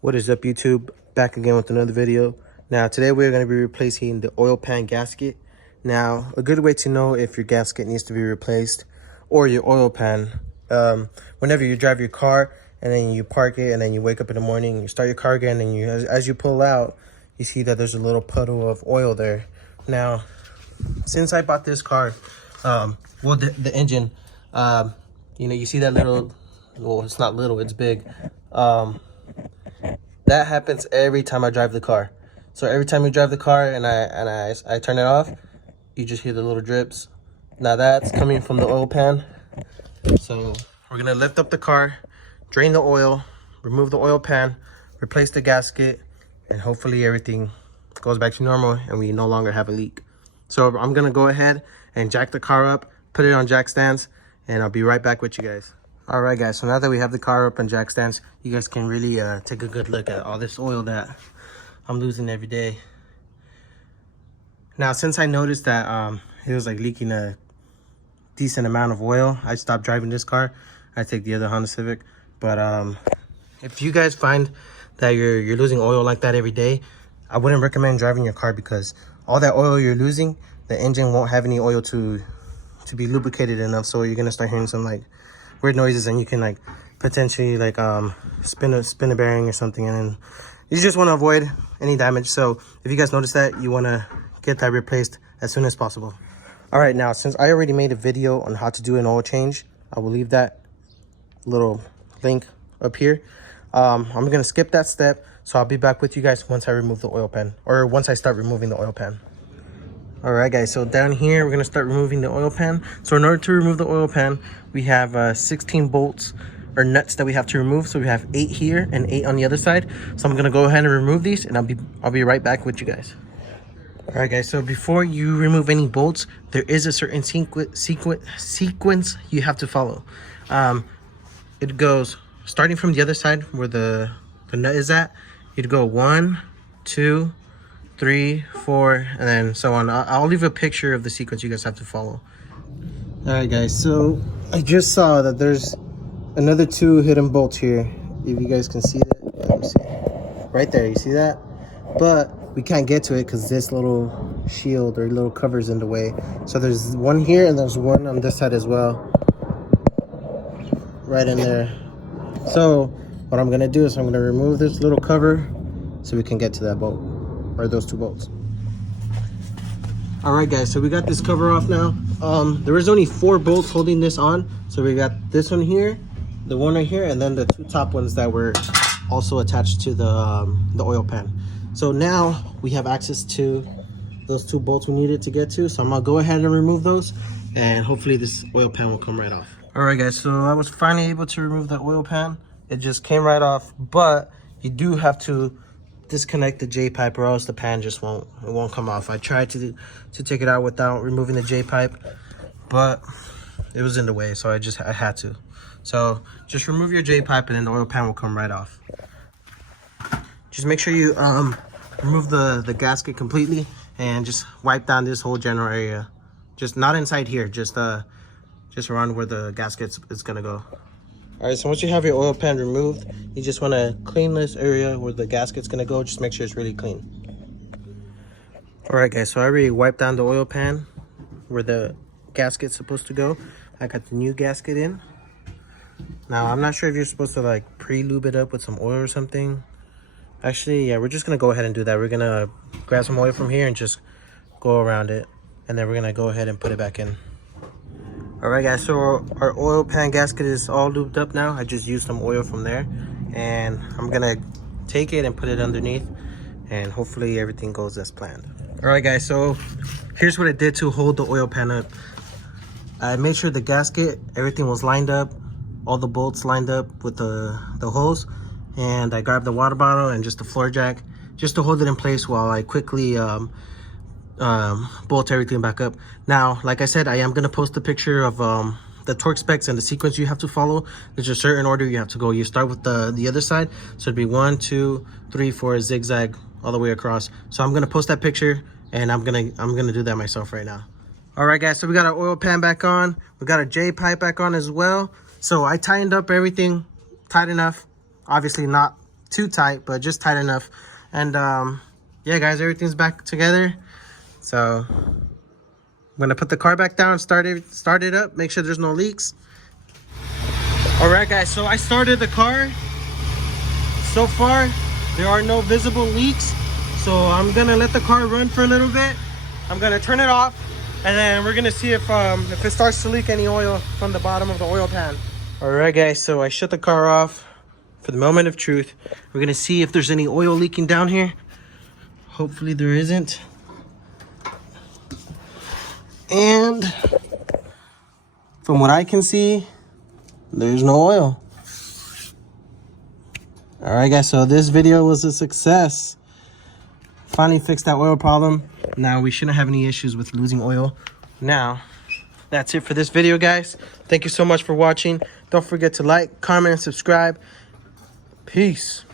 What is up, YouTube? Back again with another video. Now today we're going to be replacing the oil pan gasket. Now a good way to know if your gasket needs to be replaced or your oil pan, whenever you drive your car and then you park it and then you wake up in the morning, you start your car again, and as you pull out, you see that there's a little puddle of oil there. Now since I bought this car, the engine, you see that little, well, it's not little, it's big. That happens every time I drive the car. So every time you drive the car and I turn it off, you just hear the little drips. Now that's coming from the oil pan. So we're gonna lift up the car, drain the oil, remove the oil pan, replace the gasket, and hopefully everything goes back to normal and we no longer have a leak. So I'm gonna go ahead and jack the car up, put it on jack stands, and I'll be right back with you guys. All right, guys, so now that we have the car up on jack stands, you guys can really take a good look at all this oil that I'm losing every day. Now, since I noticed that it was like leaking a decent amount of oil, I stopped driving this car. I take the other Honda Civic. But if you guys find that you're losing oil like that every day, I wouldn't recommend driving your car, because all that oil you're losing, the engine won't have any oil to be lubricated enough. So you're gonna start hearing some like weird noises, and you can like potentially like spin a bearing or something, and you just want to avoid any damage. So if you guys notice that, you want to get that replaced as soon as possible. All right, now since I already made a video on how to do an oil change, I will leave that little link up here. I'm gonna skip that step, so I'll be back with you guys once I remove the oil pan, or once I start removing the oil pan. All right, guys, so down here we're gonna start removing the oil pan. So in order to remove the oil pan, we have 16 bolts or nuts that we have to remove. So we have 8 here and 8 on the other side. So I'm gonna go ahead and remove these, and I'll be right back with you guys. All right, guys, so before you remove any bolts, there is a certain sequence you have to follow. It goes starting from the other side where the nut is at. You'd go 1, 2, 3, 4, and then so on. I'll leave a picture of the sequence you guys have to follow. All right, guys, so I just saw that there's another 2 hidden bolts here. If you guys can see that, let me see. Right there, you see that? But we can't get to it because this little shield or little cover's in the way. So there's one here and there's one on this side as well, right in there. So what I'm gonna do is I'm gonna remove this little cover so we can get to that bolt, or those 2 bolts. All right, guys, so we got this cover off now. There was only 4 bolts holding this on. So we got this one here, the one right here, and then the 2 top ones that were also attached to the oil pan. So now we have access to those 2 bolts we needed to get to. So I'm gonna go ahead and remove those, and hopefully this oil pan will come right off. All right, guys, so I was finally able to remove the oil pan. It just came right off, but you do have to disconnect the J-pipe, or else the pan just won't come off. I tried to take it out without removing the J-pipe, but it was in the way, so I had to. So just remove your J-pipe and then the oil pan will come right off. Just make sure you remove the gasket completely and just wipe down this whole general area. Just not inside here, just around where the gasket is gonna go. All right, so once you have your oil pan removed, you just want to clean this area where the gasket's gonna go. Just make sure it's really clean. All right, guys, so I already wiped down the oil pan where the gasket's supposed to go. I got the new gasket in. Now I'm not sure if you're supposed to like pre-lube it up with some oil or something. Actually, yeah, we're just gonna go ahead and do that. We're gonna grab some oil from here and just go around it, and then we're gonna go ahead and put it back in. All right, guys, so our oil pan gasket is all lubed up now. I just used some oil from there, and I'm gonna take it and put it underneath, and hopefully everything goes as planned. All right, guys, so here's what I did to hold the oil pan up. I made sure the gasket, everything was lined up, all the bolts lined up with the holes, and I grabbed the water bottle and just the floor jack just to hold it in place while I quickly bolt everything back up. Now, like I said, I am going to post a picture of the torque specs and the sequence you have to follow. There's a certain order you have to go. You start with the other side, so it'd be 1, 2, 3, 4, zigzag all the way across. So I'm going to post that picture, and I'm gonna do that myself right now. All right, guys, so we got our oil pan back on. We got our J pipe back on as well. So I tightened up everything tight enough. Obviously not too tight, but just tight enough. And yeah, guys, everything's back together. So I'm gonna put the car back down, start it up, make sure there's no leaks. All right, guys, so I started the car. So far, there are no visible leaks. So I'm gonna let the car run for a little bit. I'm gonna turn it off, and then we're gonna see if it starts to leak any oil from the bottom of the oil pan. All right, guys, so I shut the car off for the moment of truth. We're gonna see if there's any oil leaking down here. Hopefully there isn't. And from what I can see, there's no oil. All right, guys, so this video was a success. Finally fixed that oil problem. Now we shouldn't have any issues with losing oil. Now, that's it for this video, guys. Thank you so much for watching. Don't forget to like, comment, and subscribe. Peace.